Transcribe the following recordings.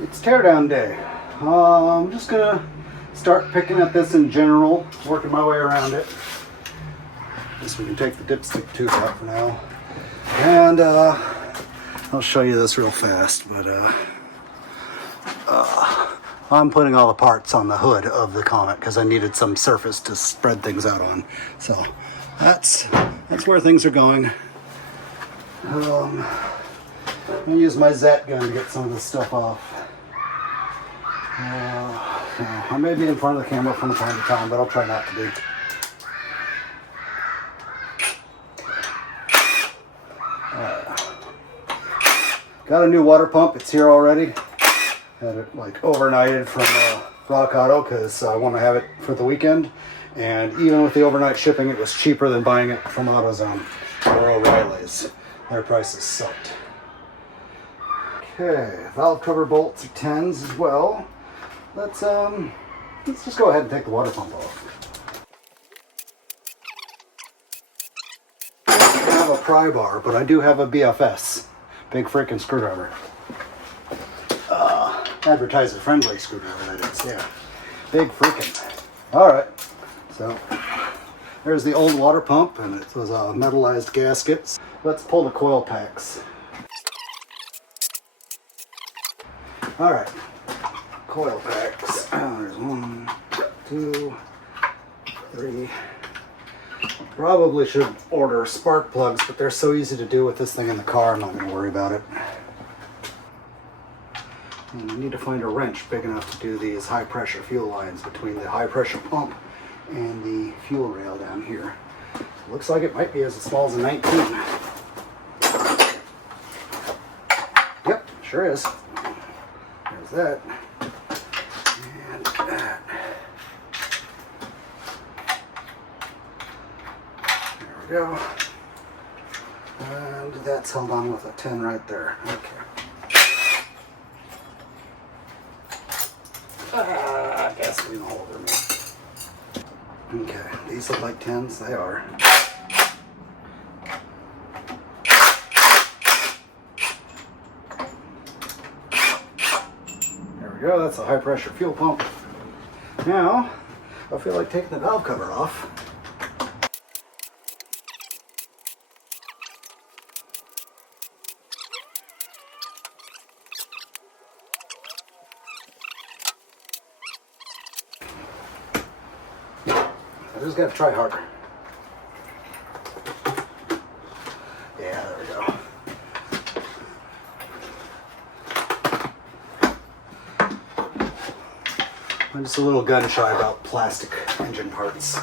It's teardown day. I'm just gonna start picking at this in general, working my way around it. Guess we can take the dipstick tube out for now. And I'll show you this real fast, but I'm putting all the parts on the hood of the Comet because I needed some surface to spread things out on. So that's where things are going. I'm gonna use my Zat gun to get some of this stuff off. I may be in front of the camera from time to time, but I'll try not to be. Got a new water pump. It's here already. Had it like overnighted from Rock Auto because I want to have it for the weekend. And even with the overnight shipping, it was cheaper than buying it from AutoZone or O'Reilly's. Their prices sucked. Okay, valve cover bolts are 10s as well. Let's just go ahead and take the water pump off. I don't have a pry bar, but I do have a BFS, big freaking screwdriver. Advertiser friendly screwdriver, that is. Yeah, big freaking. All right, so there's the old water pump, and it was a metallized gasket. Let's pull the coil packs. All right, coil packs. There's 1, 2, 3. Probably should order spark plugs, but they're so easy to do with this thing in the car, I'm not going to worry about it. And I need to find a wrench big enough to do these high pressure fuel lines between the high pressure pump and the fuel rail down here. Looks like it might be as small as a 19. Yep, sure is. There's that. And that. There we go. And that's held on with a 10 right there. Okay. Gasoline all over me. Okay, these look like 10s. They are. There we go. That's a high pressure fuel pump. Now, I feel like taking the valve cover off. I just gotta try harder. Yeah, there we go. I'm just a little gun shy about plastic engine parts.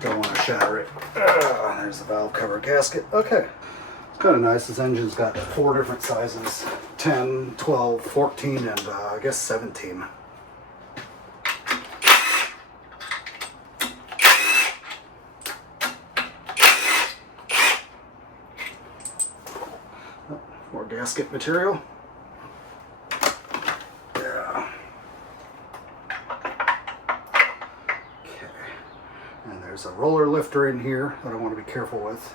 Don't want to shatter it. There's the valve cover gasket. Okay. It's kind of nice. This engine's got 4 different sizes. 10, 12, 14, and I guess 17. More gasket material. Yeah. Okay. And there's a roller lifter in here that I want to be careful with.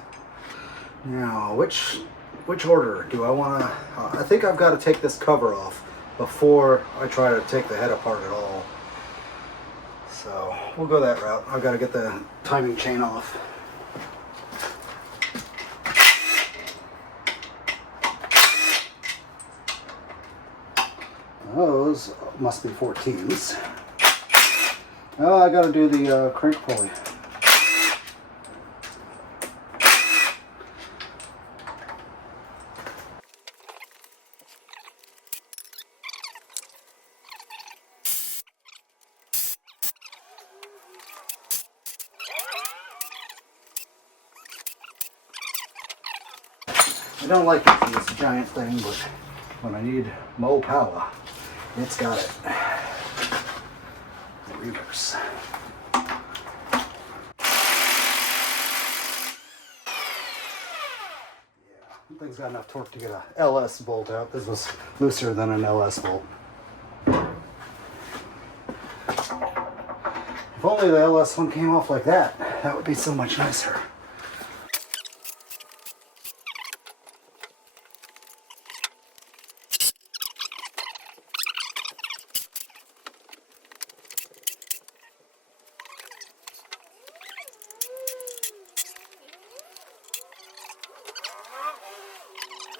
Now, which order do I want to... I think I've got to take this cover off before I try to take the head apart at all. So, we'll go that route. I've got to get the timing chain off. Those must be 14s. Oh, I gotta do the crank pulley. I don't like it for this giant thing, but when I need more power, it's got it. Reverse. Yeah, thing's got enough torque to get a LS bolt out. This was looser than an LS bolt. If only the LS one came off like that, that would be so much nicer.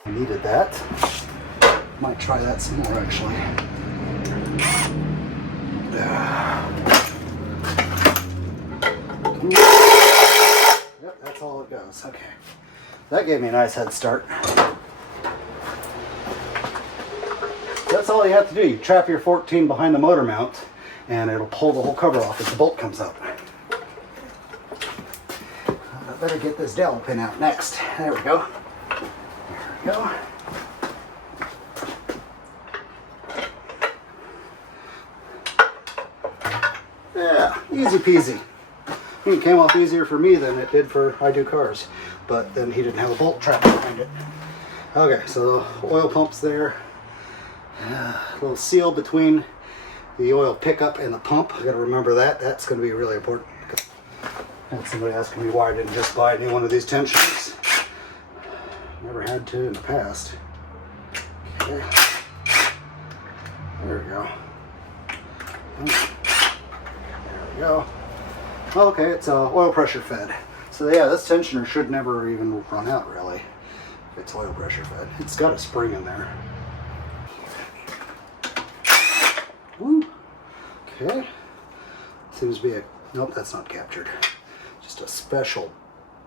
Needed that. Might try that some more actually. Yep, that's all it goes. Okay. That gave me a nice head start. That's all you have to do. You trap your 14 behind the motor mount and it'll pull the whole cover off as the bolt comes up. I better get this dowel pin out next. There we go. There we go. Yeah, easy peasy. It came off easier for me than it did for I Do Cars, but then he didn't have a bolt trap behind it. Okay, so the oil pump's there. A little seal between the oil pickup and the pump. I got to remember that. That's going to be really important. And somebody asking me why I didn't just buy a new one of these tensioners. Never had to in the past. Okay. There we go. There we go. Okay, it's oil pressure fed. So yeah, this tensioner should never even run out really. If it's oil pressure fed. It's got a spring in there. Woo. Okay. Seems to be a, nope, that's not captured. Just a special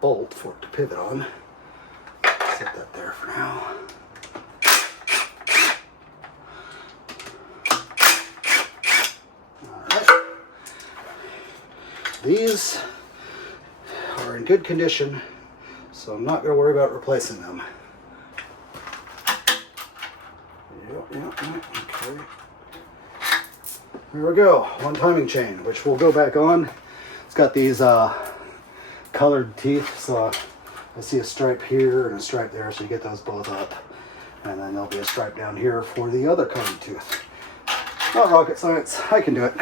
bolt for it to pivot on. Set that there for now. Alright. These are in good condition, so I'm not going to worry about replacing them. Yep, okay. There we go, one timing chain, which will go back on. It's got these colored teeth, so I see a stripe here and a stripe there, so you get those both up. And then there'll be a stripe down here for the other colored tooth. Not rocket science, I can do it.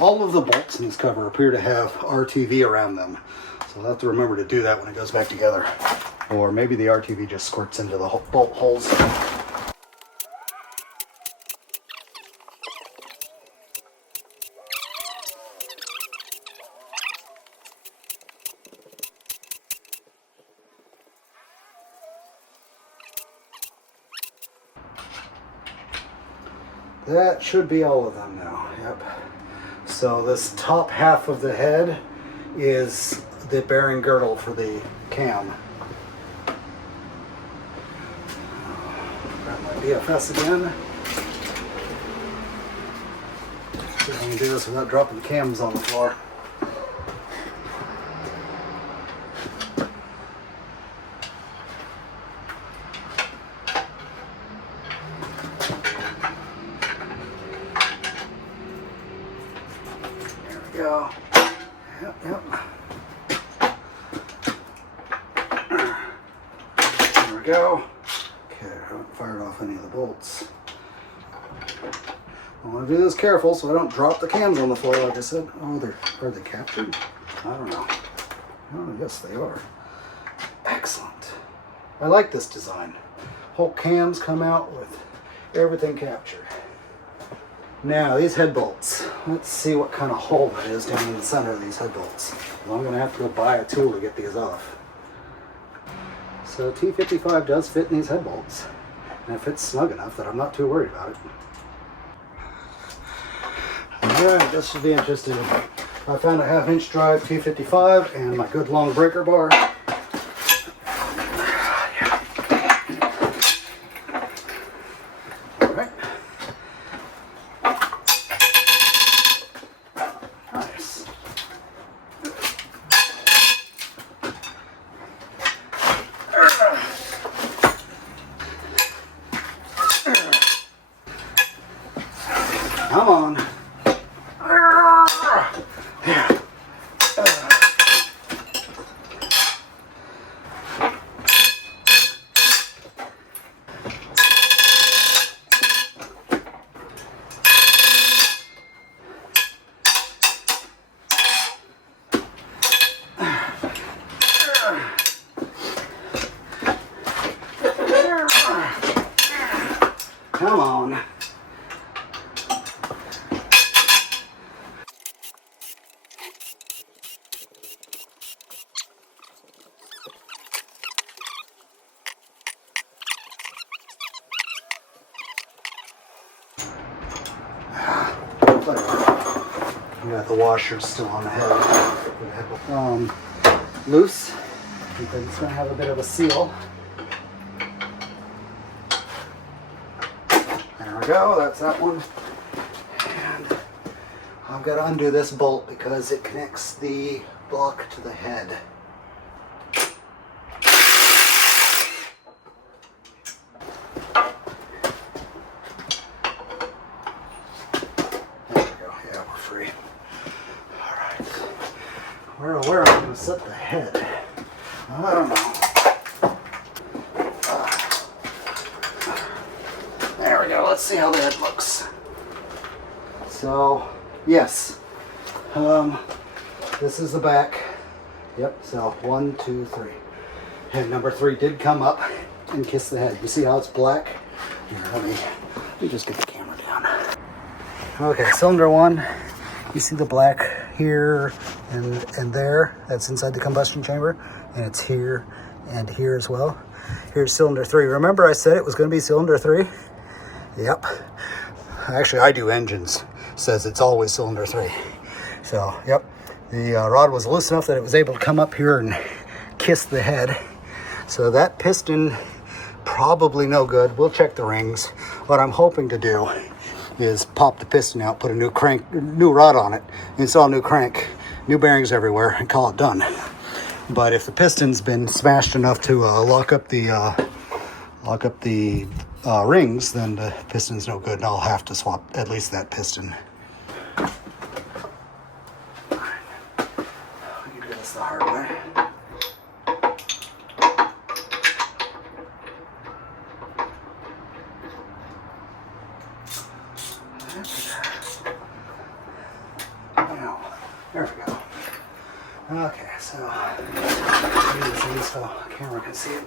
All of the bolts in this cover appear to have RTV around them, so I'll have to remember to do that when it goes back together. Or maybe the RTV just squirts into the bolt holes. That should be all of them now, yep. So this top half of the head is the bearing girdle for the cam. Grab my BFS again. See if I can do this without dropping cams on the floor. Go. Yep. There we go. Okay, I haven't fired off any of the bolts. I want to do this careful so I don't drop the cams on the floor like I said. Oh, are they captured? I don't know. Oh, yes they are. Excellent. I like this design. Whole cams come out with everything captured. Now, these head bolts. Let's see what kind of hole that is down in the center of these head bolts. I'm going to have to go buy a tool to get these off. So T55 does fit in these head bolts. And it fits snug enough that I'm not too worried about it. Alright, this should be interesting. I found a 1/2 inch drive T55 and my good long breaker bar. Come on. Yeah. Come on. You got the washer still on the head. Loose, because it's going to have a bit of a seal. There we go, that's that one. And I've got to undo this bolt because it connects the block to the head. There we go, yeah, we're free. Alright, where am I going to set the head? I don't know. There we go, let's see how the head looks. So, yes. This is the back. Yep, so 1, 2, 3. Head number 3 did come up and kiss the head. You see how it's black? Here, let me just get the camera down. Okay, cylinder 1. You see the black here and there. That's inside the combustion chamber. And it's here and here as well. Here's cylinder 3. Remember I said it was going to be cylinder 3? Yep. Actually, I do engines. Says it's always cylinder 3. So, yep. The rod was loose enough that it was able to come up here and kiss the head. So that piston, probably no good. We'll check the rings. What I'm hoping to do is pop the piston out, put a new rod on it, install a new crank, new bearings everywhere, and call it done. But if the piston's been smashed enough to lock up the rings, then the piston's no good, and I'll have to swap at least that piston. You do this the hard way. Now, there we go. Okay, so do this in so the camera can see it.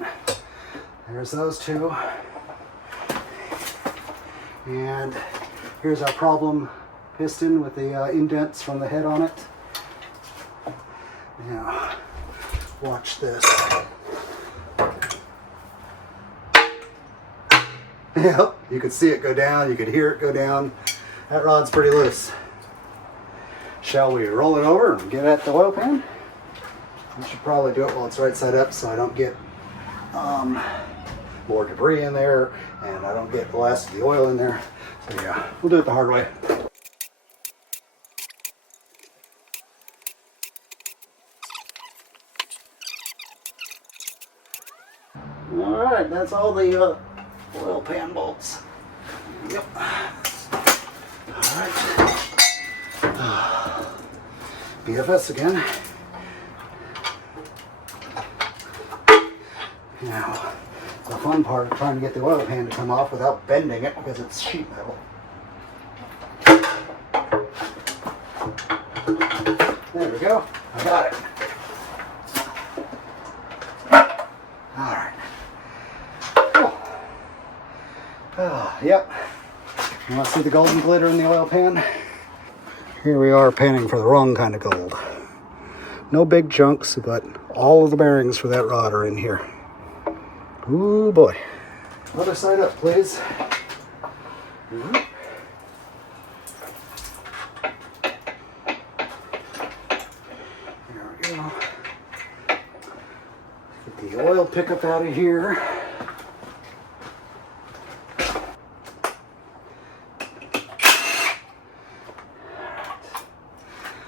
There's those two. And here's our problem piston with the indents from the head on it. Now, watch this. Yep, you could see it go down, you could hear it go down. That rod's pretty loose. Shall we roll it over and get at the oil pan? We should probably do it while it's right side up so I don't get more debris in there and I don't get the last of the oil in there. So yeah, we'll do it the hard way. Alright, that's all the oil pan bolts. Yep. Alright. BFS again. Now, the fun part of trying to get the oil pan to come off without bending it because it's sheet metal. There we go. I got it. Alright. Cool. Yep. You want to see the golden glitter in the oil pan? Here we are panning for the wrong kind of gold. No big chunks, but all of the bearings for that rod are in here. Ooh boy. Other side up, please. There we go. Get the oil pickup out of here.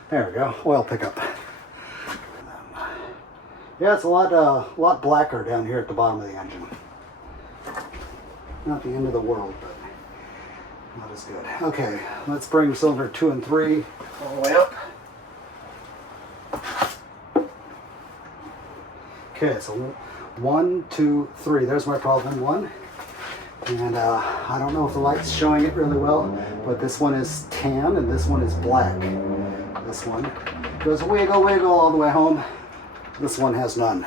There we go, oil pickup. Yeah, it's a lot blacker down here at the bottom of the engine. Not the end of the world, but not as good. Okay, let's bring cylinder 2 and 3 all the way up. Okay, so 1, 2, 3. There's my problem 1. And I don't know if the light's showing it really well, but this one is tan and this one is black. This one goes wiggle, wiggle all the way home. This one has none.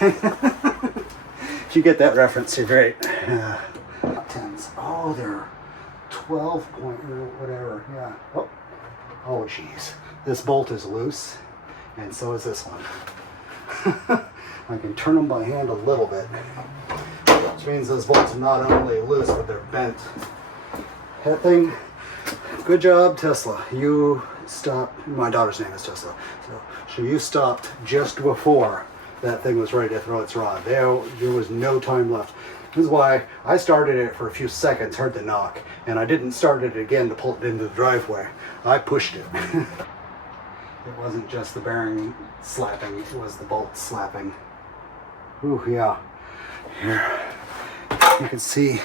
If you get that reference, you're great. 10s. Oh, they're 12 point or whatever. Yeah. Oh, geez. This bolt is loose, and so is this one. I can turn them by hand a little bit, which means those bolts are not only loose, but they're bent. That thing Good job, Tesla. You stopped. My daughter's name is Tesla. So you stopped just before that thing was ready to throw its rod. There was no time left. This is why I started it for a few seconds, heard the knock, and I didn't start it again to pull it into the driveway. I pushed it. It wasn't just the bearing slapping, it was the bolt slapping. Ooh, yeah. Here, you can see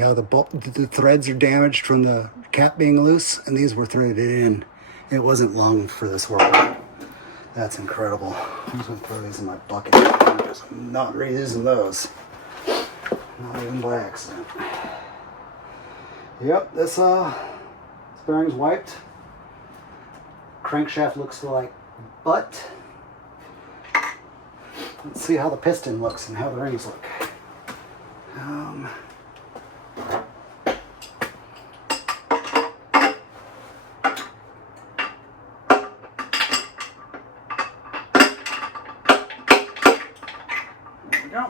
how the threads are damaged from the cap being loose, and these were threaded in. It wasn't long for this work. That's incredible. I'm just gonna throw these in my bucket. I'm just not reusing those. Not even by accident. Yep, this bearing's wiped. Crankshaft looks like butt. Let's see how the piston looks and how the rings look. There we go.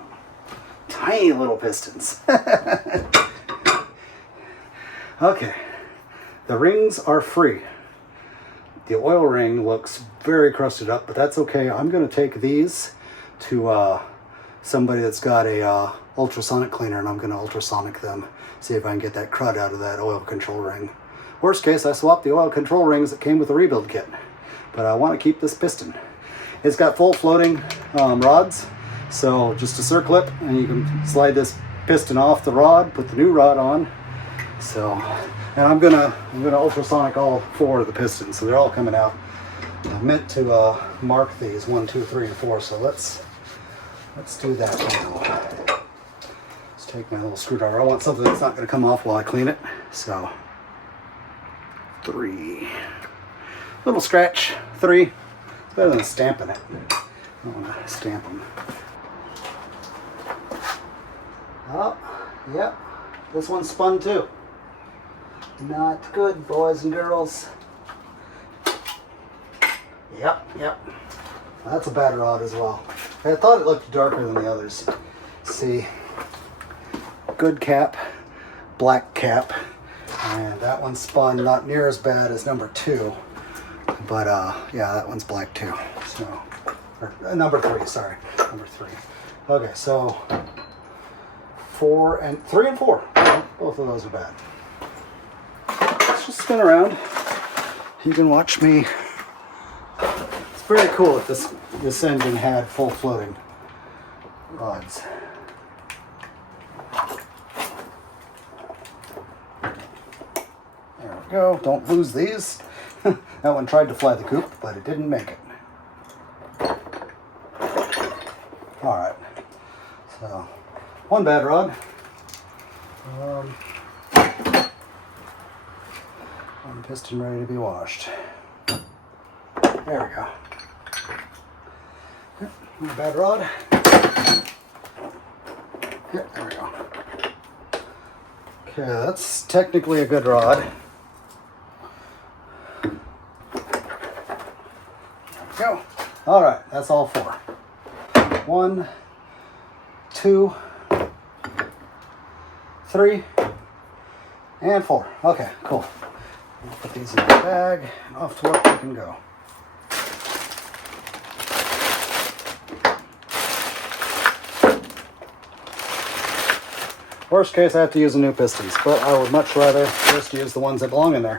Tiny little pistons. Okay, the rings are free. The oil ring looks very crusted up, but that's okay. I'm going to take these to somebody that's got a ultrasonic cleaner, and I'm going to ultrasonic them, see if I can get that crud out of that oil control ring. Worst case, I swap the oil control rings that came with the rebuild kit, but I want to keep this piston. It's got full floating rods, so just a circlip, and you can slide this piston off the rod, put the new rod on. So, and I'm gonna ultrasonic all 4 of the pistons, so they're all coming out. I meant to mark these 1, 2, 3, and 4. So let's do that now. Let's take my little screwdriver. I want something that's not going to come off while I clean it. So 3, little scratch. 3. It's better than stamping it. I don't want to stamp them. Oh, yep. This one's spun too. Not good, boys and girls. Yep. That's a bad rod as well. I thought it looked darker than the others. See, good cap, black cap, and that one spun not near as bad as number 2, but yeah, that one's black too. So, or, number 3, sorry, number 3. Okay, so 3 and 4, both of those are bad. Let's just spin around. You can watch me. It's very cool that this engine had full floating rods. There we go. Don't lose these. That one tried to fly the coop, but it didn't make it. All right. So, one bad rod. One piston ready to be washed. There we go. Yep, one bad rod. Yep, there we go. Okay, that's technically a good rod. There we go. All right, that's all 4. 1, 2, 3, and 4. Okay, cool. I'll put these in the bag, and off to work we can go. Worst case, I have to use the new pistons, but I would much rather just use the ones that belong in there.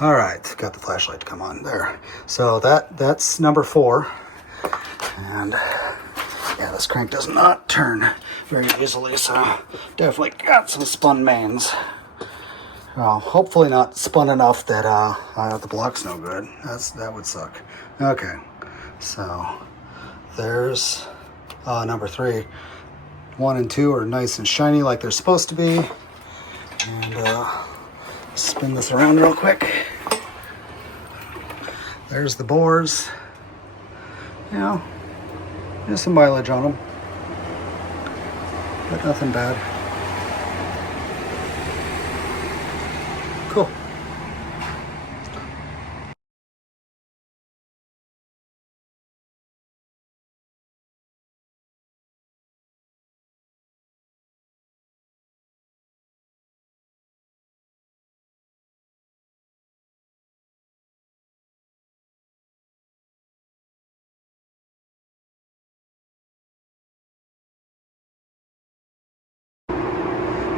All right, got the flashlight to come on there. So that's number 4, and yeah, this crank does not turn very easily, so definitely got some spun mains. Hopefully not spun enough that the block's no good. That would suck. Okay, so there's number 3. 1 and 2 are nice and shiny like they're supposed to be. And spin this around real quick. There's the bores. You know, there's some mileage on them, but nothing bad.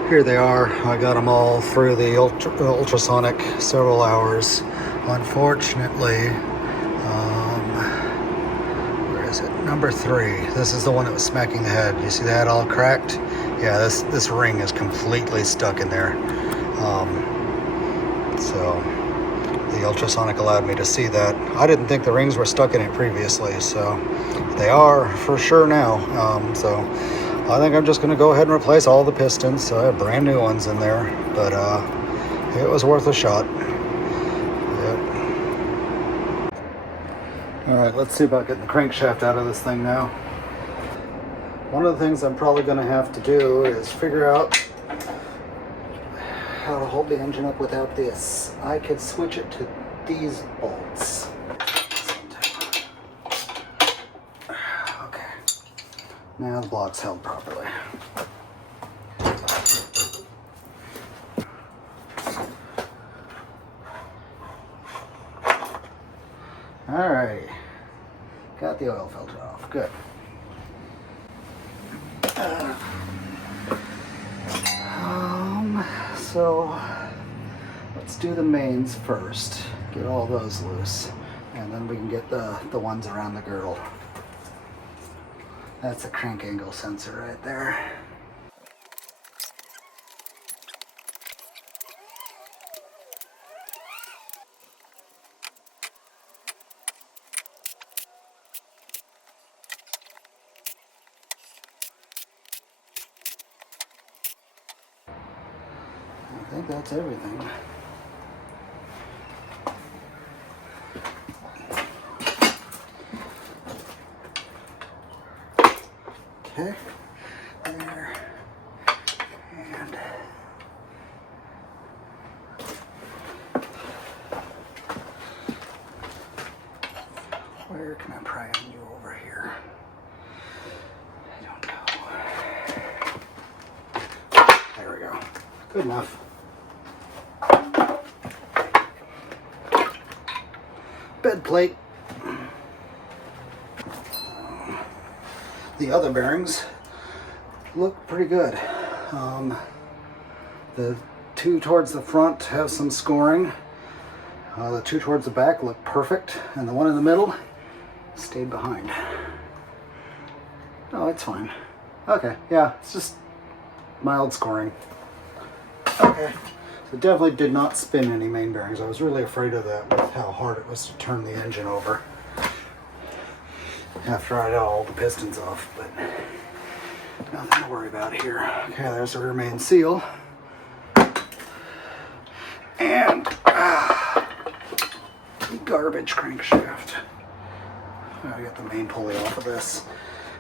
Here they are. I got them all through the ultrasonic several hours. Unfortunately, where is it? Number 3. This is the one that was smacking the head. You see that all cracked? Yeah, this ring is completely stuck in there. So the ultrasonic allowed me to see that. I didn't think the rings were stuck in it previously, so they are for sure now. So I think I'm just going to go ahead and replace all the pistons. So I have brand new ones in there, but it was worth a shot. Yep. All right, let's see about getting the crankshaft out of this thing now. One of the things I'm probably going to have to do is figure out how to hold the engine up without this. I could switch it to these bolts. Okay. Now the block's held properly. Alrighty. Got the oil filter off. Good. So let's do the mains first. Get all those loose, and then we can get the ones around the girdle. That's a crank angle sensor right there. I think that's everything. Okay, there, and where can I pry on you over here? I don't know. There we go. Good enough. Bed plate. The other bearings look pretty good. The two towards the front have some scoring. The two towards the back look perfect, and the one in the middle stayed behind. Oh, it's fine. Okay, yeah, it's just mild scoring. Okay, so definitely did not spin any main bearings. I was really afraid of that with how hard it was to turn the engine over after I got all the pistons off, but nothing to worry about here. Okay, there's the rear main seal. And the garbage crankshaft. I got the main pulley off of this,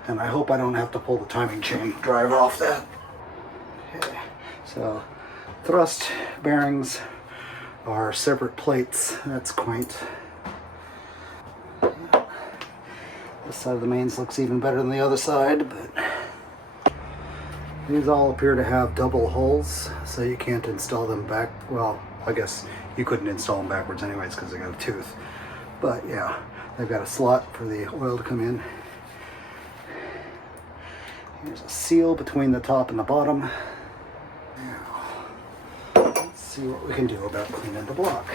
and I hope I don't have to pull the timing chain drive off that. Okay, so thrust bearings are separate plates. That's quaint. This side of the mains looks even better than the other side, but these all appear to have double holes, so you can't install them back. Well, I guess you couldn't install them backwards anyways because they got a tooth. But yeah, they've got a slot for the oil to come in. Here's a seal between the top and the bottom. Now, let's see what we can do about cleaning the block.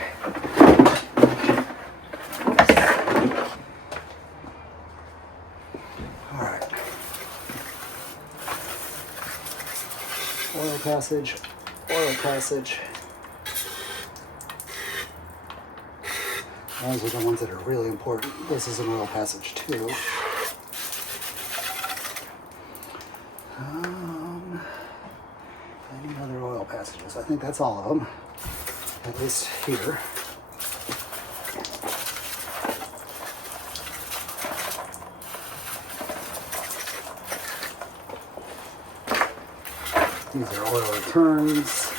Alright. Oil passage, oil passage. Those are the ones that are really important. This is an oil passage too. Any other oil passages? I think that's all of them, at least here. These are oil returns.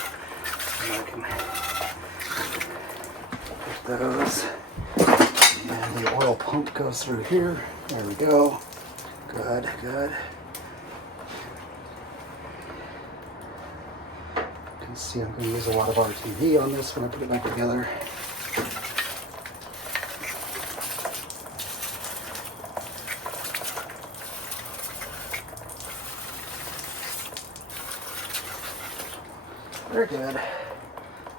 And I can get those. And the oil pump goes through here. There we go. Good, good. You can see I'm going to use a lot of RTV on this when I put it back together. Very good.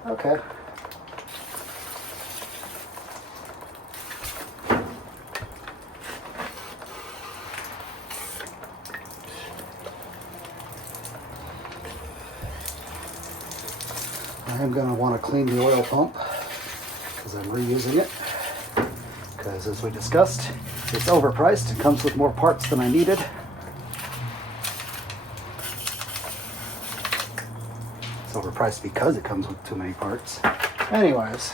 Okay. I'm going to want to clean the oil pump because I'm reusing it. Because as we discussed, it's overpriced. It comes with more parts than I needed. It's overpriced because it comes with too many parts. Anyways,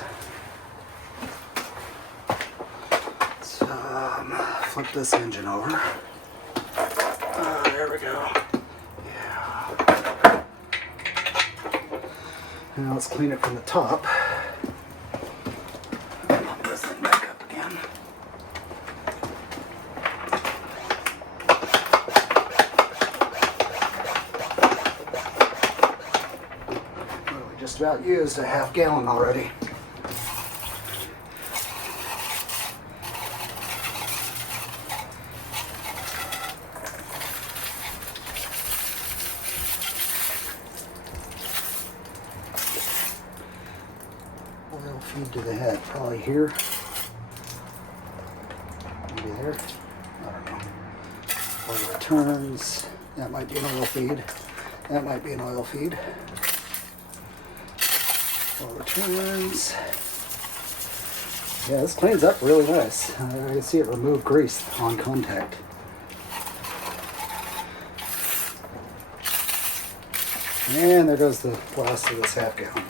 let's flip this engine over. There we go. Yeah. Now let's clean it from the top. Pump this thing back up again. Well, we just about used a half gallon already. Oil feed to the head, probably here. Maybe there. I don't know. Oil returns. That might be an oil feed. That might be an oil feed. Oil returns. Yeah, this cleans up really nice. I can see it remove grease on contact. And there goes the last of this half gallon.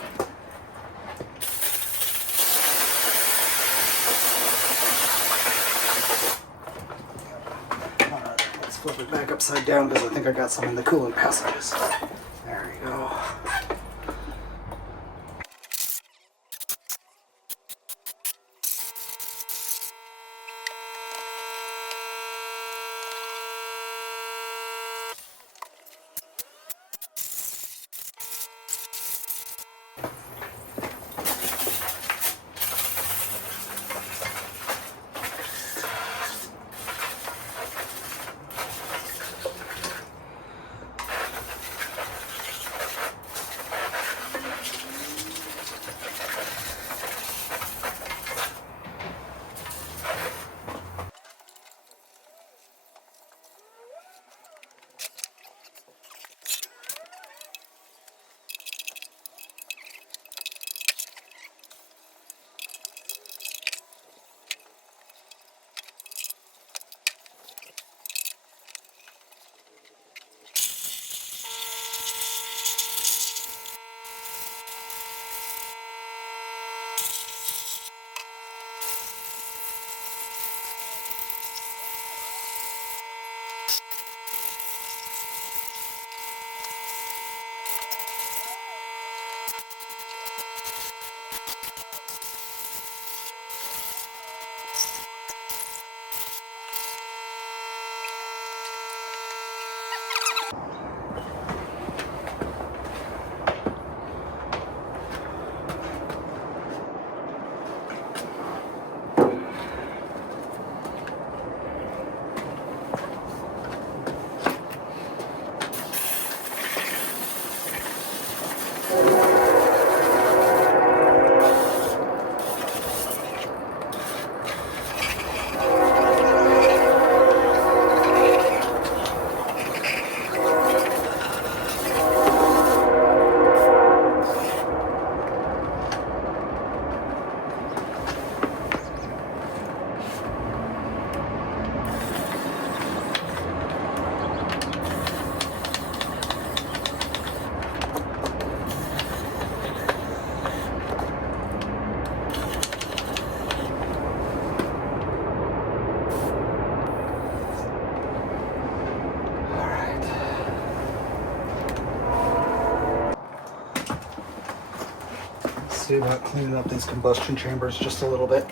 Flip it back upside down because I think I got some in the coolant passages. There you go. See about cleaning up these combustion chambers just a little bit.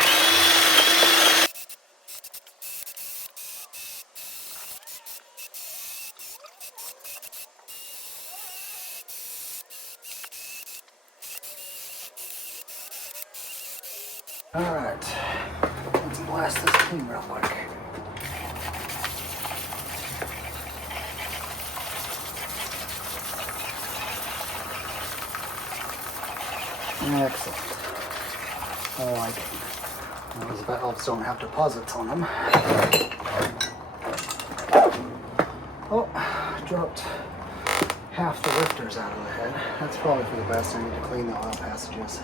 All right, let's blast this clean real quick. Excellent. I like it. Those valves don't have deposits on them. Oh, dropped half the lifters out of the head. That's probably for the best. I need to clean the oil passages.